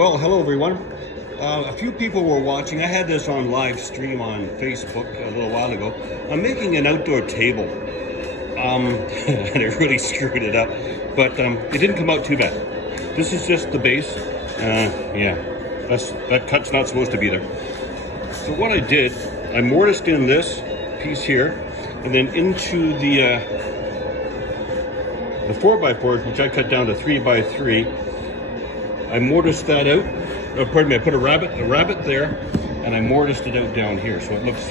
Well, hello everyone. A few people were watching. I had this on live stream on Facebook a little while ago. I'm making an outdoor table. And I really screwed it up, but it didn't come out too bad. This is just the base. Yeah, that cut's not supposed to be there. So what I did, I mortised in this piece here, and then into the 4x4s, which I cut down to 3x3. I mortised that out. Pardon me, I put a rabbet there, and I mortised it out down here, so it looks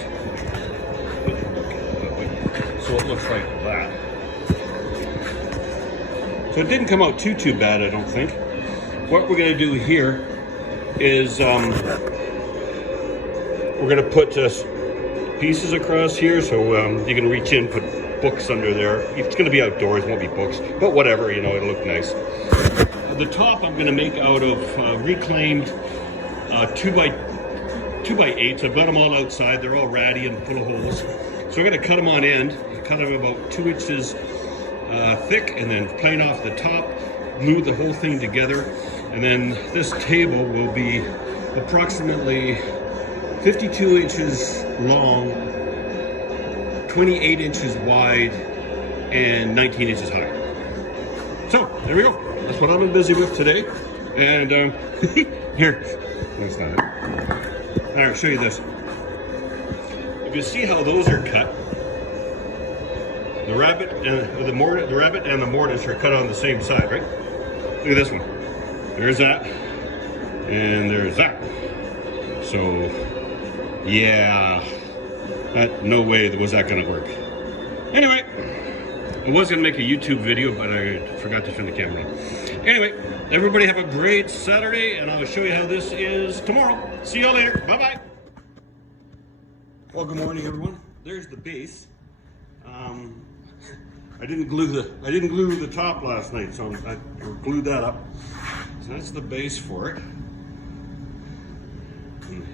like that. So it didn't come out too bad, I don't think. What we're going to do here is we're going to put pieces across here, so you can reach in, put books under there. It's going to be outdoors, it won't be books, but whatever, you know, it'll look nice. The top I'm going to make out of reclaimed 2x8s. I've got them all outside. They're all ratty and full of holes. So I'm going to cut them on end, cut them about 2 inches thick, and then plane off the top, glue the whole thing together. And then this table will be approximately 52 inches long, 28 inches wide, and 19 inches high. So there we go. That's what I've been busy with today. And here, that's not it. All right, I'll show you this. If you see how those are cut, the rabbet and the mortise are cut on the same side, right? Look at this one. There's that, and there's that. So, yeah, no way was that gonna work. Anyway, I was gonna make a YouTube video, but I forgot to turn the camera on. Anyway, everybody have a great Saturday, and I'll show you how this is tomorrow. See you later. Bye-bye. Well, good morning, everyone. There's the base. I didn't glue the top last night, so I glued that up. So that's the base for it. And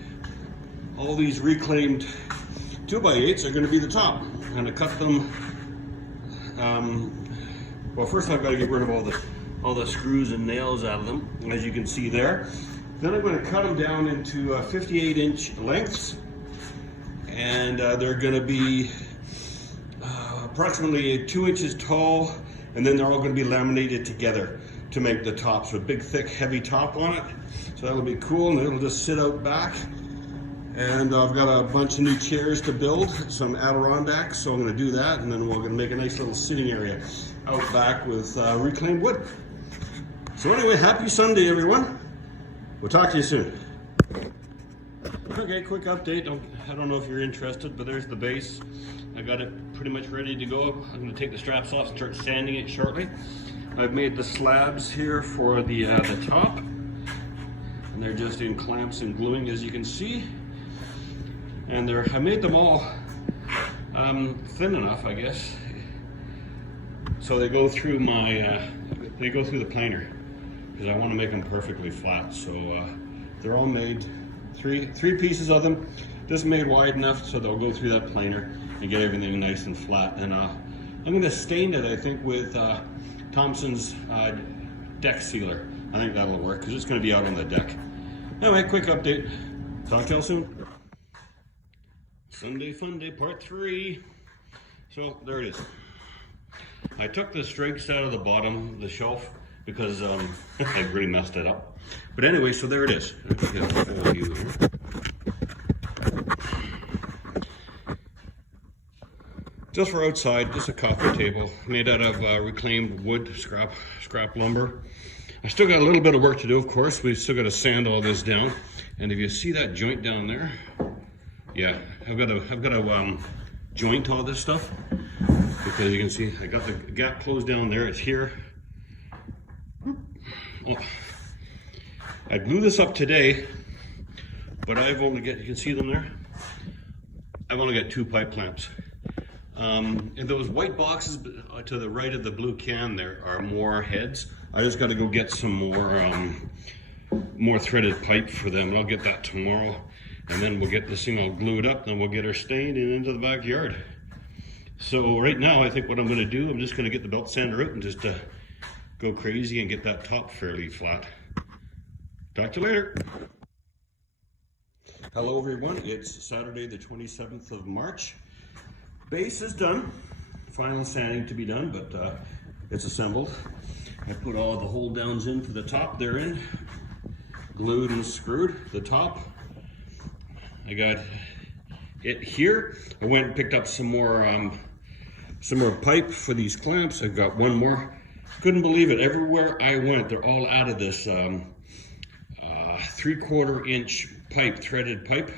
all these reclaimed 2x8s are going to be the top. I'm going to cut them. Well, first I've got to get rid of all the screws and nails out of them, as you can see there. Then I'm going to cut them down into 58-inch lengths, and they're going to be approximately 2 inches tall, and then they're all going to be laminated together to make the top. So a big, thick, heavy top on it. So that'll be cool, and it'll just sit out back. And I've got a bunch of new chairs to build, some Adirondacks, so I'm going to do that, and then we're going to make a nice little sitting area out back with reclaimed wood. So anyway, happy Sunday, everyone. We'll talk to you soon. Okay, quick update. I don't know if you're interested, but there's the base. I got it pretty much ready to go. I'm going to take the straps off and start sanding it shortly. I've made the slabs here for the top, and they're just in clamps and gluing, as you can see. And I made them all thin enough, I guess, so they go through the planer, because I want to make them perfectly flat. So they're all made, three pieces of them, just made wide enough so they'll go through that planer and get everything nice and flat. And I'm going to stain it, I think, with Thompson's deck sealer. I think that'll work, because it's going to be out on the deck. Anyway, quick update. Talk to y'all soon. Sunday Fun Day Part 3. So there it is. I took the strings out of the bottom of the shelf because I really messed it up. But anyway, so there it is. Just for outside, just a coffee table made out of reclaimed wood, scrap lumber. I still got a little bit of work to do, of course. We still got to sand all this down. And if you see that joint down there, yeah, I've got to joint all this stuff, because you can see I got the gap closed down there. It's here. Oh. I blew this up today, but I've only got, you can see them there? I've only got 2 pipe clamps. And those white boxes to the right of the blue can there are more heads. I just got to go get some more threaded pipe for them. I'll get that tomorrow. And then we'll get this thing all glued up, then we'll get her stained and into the backyard. So right now, I think what I'm going to do, I'm just going to get the belt sander out and just go crazy and get that top fairly flat. Talk to you later. Hello everyone, it's Saturday the 27th of March. Base is done. Final sanding to be done, but it's assembled. I put all the hold downs in for the top. They're in, glued and screwed. The top, I got it here. I went and picked up some more pipe for these clamps. I've got one more. Couldn't believe it. Everywhere I went, they're all out of this 3/4 inch pipe, threaded pipe,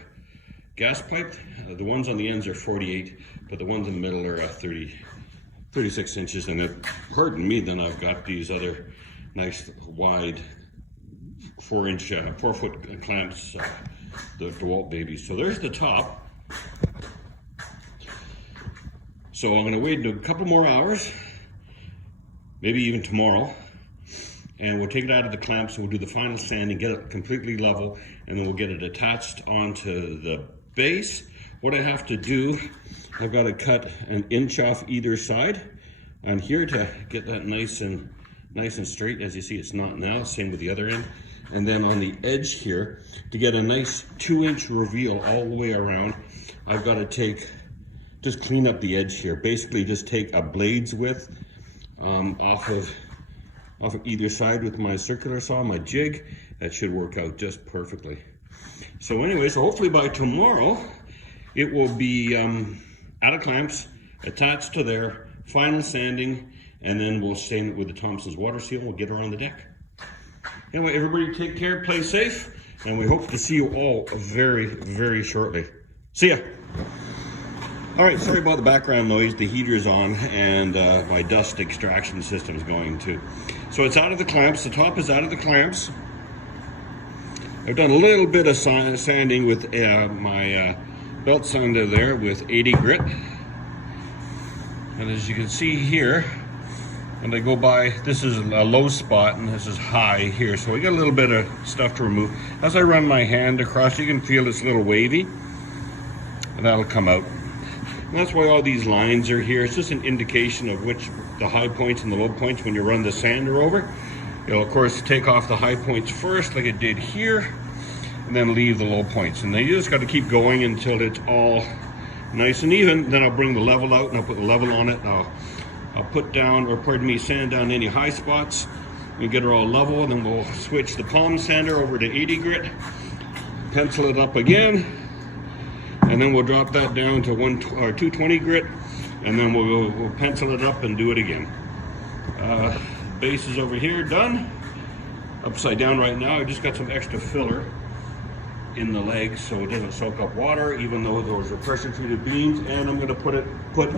gas pipe. The ones on the ends are 48, but the ones in the middle are 36 inches. And pardon me, then I've got these other nice wide 4-foot clamps, the DeWalt babies. So there's the top. So I'm gonna wait a couple more hours, maybe even tomorrow, and we'll take it out of the clamps and we'll do the final sanding, get it completely level, and then we'll get it attached onto the base. What I have to do, I've got to cut 1 inch off either side on here to get that nice and straight. As you see, it's not now, same with the other end. And then on the edge here, to get a nice 2-inch reveal all the way around, I've got to just clean up the edge here. Basically just take a blade's width off of either side with my circular saw, my jig. That should work out just perfectly. So anyway, so hopefully by tomorrow, it will be out of clamps, attached to there, final sanding, and then we'll stain it with the Thompson's water seal. We'll get her on the deck. Anyway, everybody take care, play safe, and we hope to see you all very, very shortly. See ya. All right, sorry about the background noise. The heater's on, and my dust extraction system is going too. So it's out of the clamps. The top is out of the clamps. I've done a little bit of sanding with my belt sander there with 80 grit. And as you can see here, when I go by, this is a low spot and this is high here. So we got a little bit of stuff to remove. As I run my hand across, you can feel it's a little wavy. And that'll come out. And that's why all these lines are here. It's just an indication of which the high points and the low points when you run the sander over. You'll of course take off the high points first, like it did here, and then leave the low points. And then you just got to keep going until it's all nice and even. Then I'll bring the level out and I'll put the level on it. And I'll put down, or pardon me, sand down any high spots. We get her all level, and then we'll switch the palm sander over to 80 grit, pencil it up again, and then we'll drop that down to 220 grit, and then we'll pencil it up and do it again. Base is over here, done. Upside down right now. I just got some extra filler in the legs so it doesn't soak up water, even though those are pressure treated beams. And I'm going to put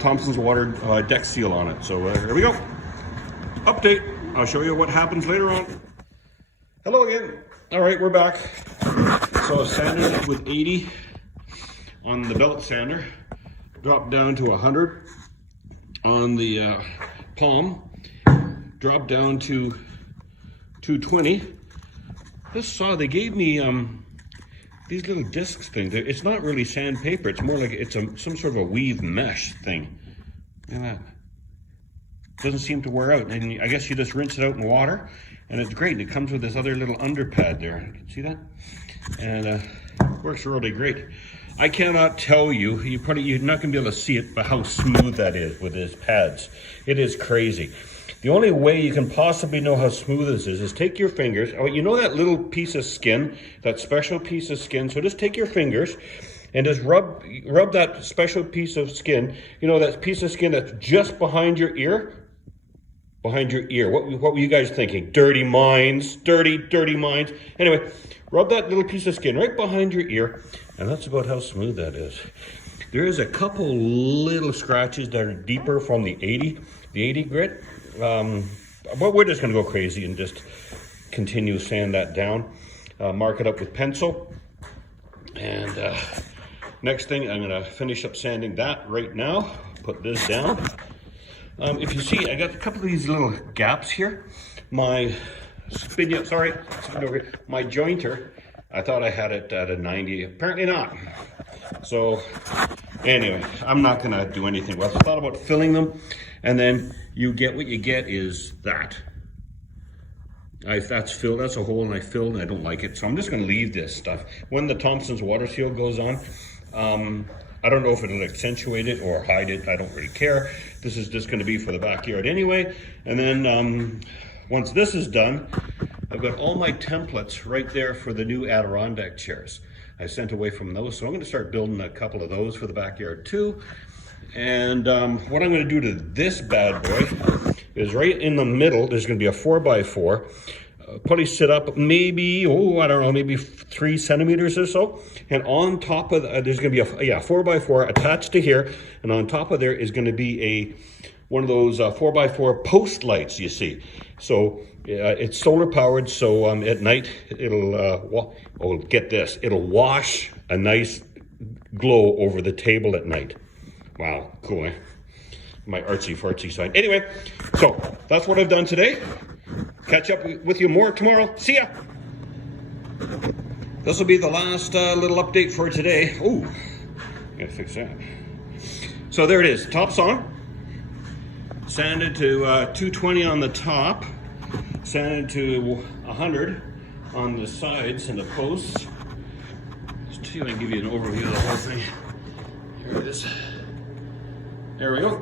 Thompson's water deck seal on it. So here we go. Update. I'll show you what happens later on. Hello again. All right, we're back. So I sanded it with 80 on the belt sander, dropped down to 100 on the palm, dropped down to 220. This saw, they gave me these little discs things. It's not really sandpaper. It's more like it's some sort of a weave mesh thing. Look at that. Doesn't seem to wear out. And I guess you just rinse it out in water, and it's great. It comes with this other little underpad there. You can see that? And works really great. I cannot tell you, you're not going to be able to see it, but how smooth that is with these pads. It is crazy. The only way you can possibly know how smooth this is take your fingers. Oh, you know that little piece of skin, that special piece of skin? So just take your fingers and just rub that special piece of skin. You know, that piece of skin that's just behind your ear? Behind your ear. What were you guys thinking? Dirty minds, dirty minds. Anyway, rub that little piece of skin right behind your ear, and that's about how smooth that is. There is a couple little scratches that are deeper from the 80 grit. But we're just going to go crazy and just continue sand that down. Mark it up with pencil. And next thing, I'm going to finish up sanding that right now. Put this down. If you see, I got a couple of these little gaps here. My my jointer, I thought I had it at a 90. Apparently not. So anyway, I'm not going to do anything with it. I thought about filling them, and then you get what you get is that. That's filled, that's a hole and I filled and I don't like it. So I'm just gonna leave this stuff. When the Thompson's water seal goes on, I don't know if it'll accentuate it or hide it. I don't really care. This is just gonna be for the backyard anyway. And then once this is done, I've got all my templates right there for the new Adirondack chairs. I sent away from those, so I'm gonna start building a couple of those for the backyard too. And what I'm gonna do to this bad boy is right in the middle, there's gonna be a 4x4. Probably sit up maybe, I don't know, maybe 3 centimeters or so. And on top of there's gonna be a 4x4 attached to here. And on top of there is gonna be one of those 4x4 post lights, you see. So it's solar powered, so at night it'll, get this, it'll wash a nice glow over the table at night. Wow, cool, eh? My artsy-fartsy side. Anyway, so that's what I've done today. Catch up with you more tomorrow. See ya! This will be the last little update for today. Oh, gotta fix that. So there it is, top's on. Sanded to 220 on the top. Sanded to 100 on the sides and the posts. Let's see if I can give you an overview of the whole thing. Here it is. There we go.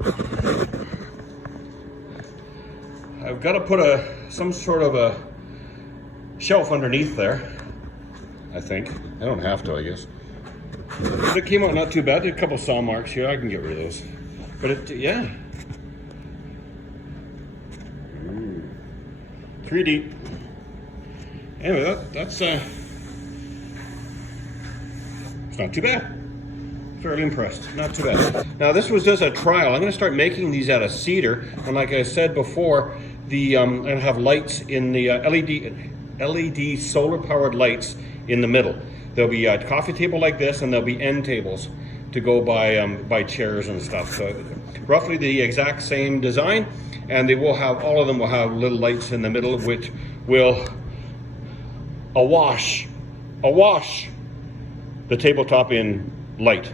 I've got to put some sort of a shelf underneath there, I think. I don't have to, I guess. But it came out not too bad. A couple saw marks here. I can get rid of those. But yeah. 3D. Anyway, that's it's not too bad. Fairly impressed, not too bad. Now this was just a trial. I'm gonna start making these out of cedar. And like I said before, I have lights in the LED solar powered lights in the middle. There'll be a coffee table like this, and there'll be end tables to go by chairs and stuff. So roughly the exact same design, and all of them will have little lights in the middle, which will awash the tabletop in light.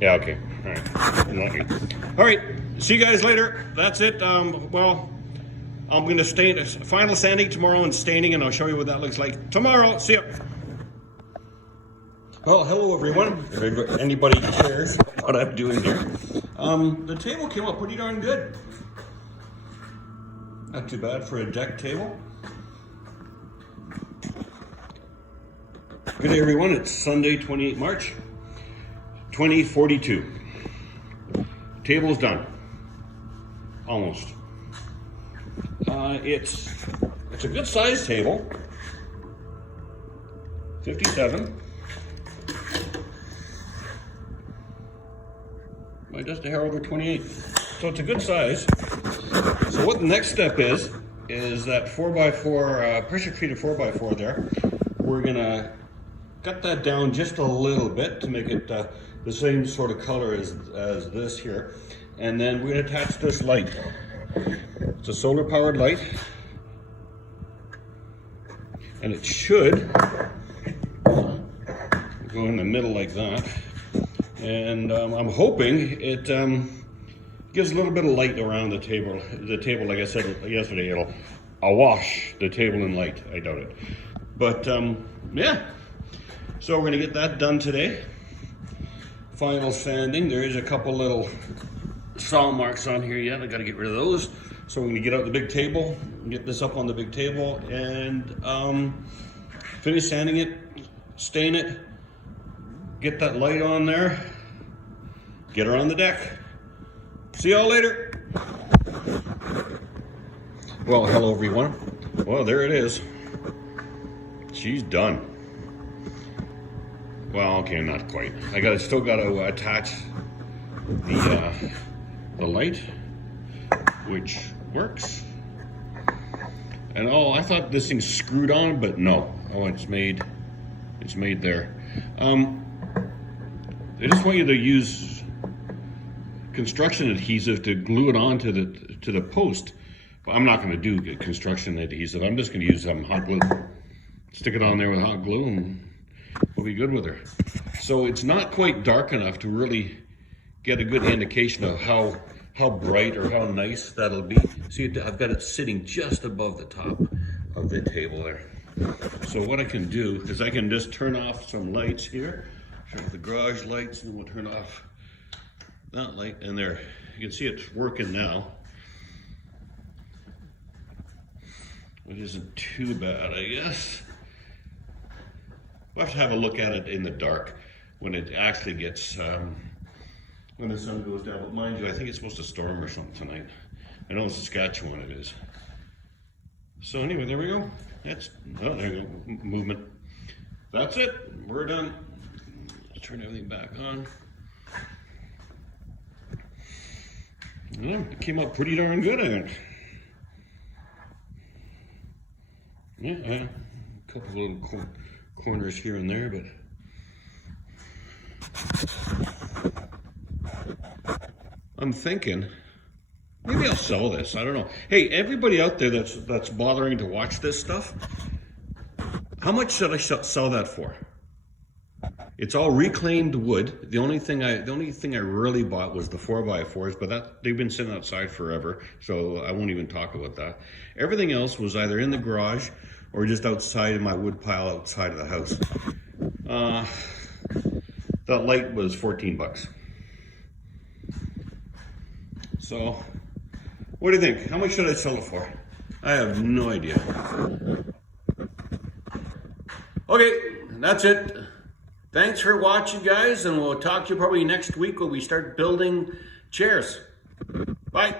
Yeah, okay. All right. All right. See you guys later. That's it. Well, I'm going to final sanding tomorrow and staining, and I'll show you what that looks like tomorrow. See ya. Well, hello everyone. If anybody cares what I'm doing here. The table came out pretty darn good. Not too bad for a deck table. Good day everyone. It's Sunday, 28 March, 2042. Table's done. Almost. It's a good sized table. 57. Might just a hair over 28. So it's a good size. So what the next step is that 4x4, pressure treated 4x4 there. We're gonna cut that down just a little bit to make it the same sort of color as this here. And then we're gonna attach this light. It's a solar powered light. And it should go in the middle like that. And I'm hoping it gives a little bit of light around the table. The table, like I said yesterday, it'll awash the table in light. I doubt it. But yeah. So we're gonna get that done today. Final sanding. There is a couple little saw marks on here yet. I gotta get rid of those. So we're gonna get out the big table, get this up on the big table, and finish sanding it, stain it, get that light on there, get her on the deck. See y'all later. Well, hello everyone. Well, there it is. She's done. Well, okay, not quite. Still got to attach the light, which works. And oh, I thought this thing's screwed on, but no. Oh, it's made there. They just want you to use construction adhesive to glue it onto the post. But I'm not going to do construction adhesive. I'm just going to use some hot glue. Stick it on there with hot glue, and we'll be good with her. So it's not quite dark enough to really get a good indication of how bright or how nice that'll be. See, I've got it sitting just above the top of the table there. So what I can do is I can just turn off some lights here. Turn off the garage lights, and we'll turn off that light. And there, you can see it's working now, which isn't too bad, I guess. We'll have to have a look at it in the dark when it actually gets, when the sun goes down. But mind you, I think it's supposed to storm or something tonight. I know in Saskatchewan it is. So anyway, there we go. That's, oh, there you go, movement. That's it, we're done. Let's turn everything back on. Well, it came out pretty darn good, I think. Yeah, a couple of little corners here and there, but I'm thinking maybe I'll sell this. I don't know. Hey, everybody out there that's bothering to watch this stuff, how much should I sell that for? It's all reclaimed wood. The only thing I really bought was the 4x4s, but they've been sitting outside forever, so I won't even talk about that. Everything else was either in the garage or just outside in my wood pile outside of the house. That light was 14 bucks. So, what do you think? How much should I sell it for? I have no idea. Okay, that's it. Thanks for watching, guys, and we'll talk to you probably next week when we start building chairs. Bye.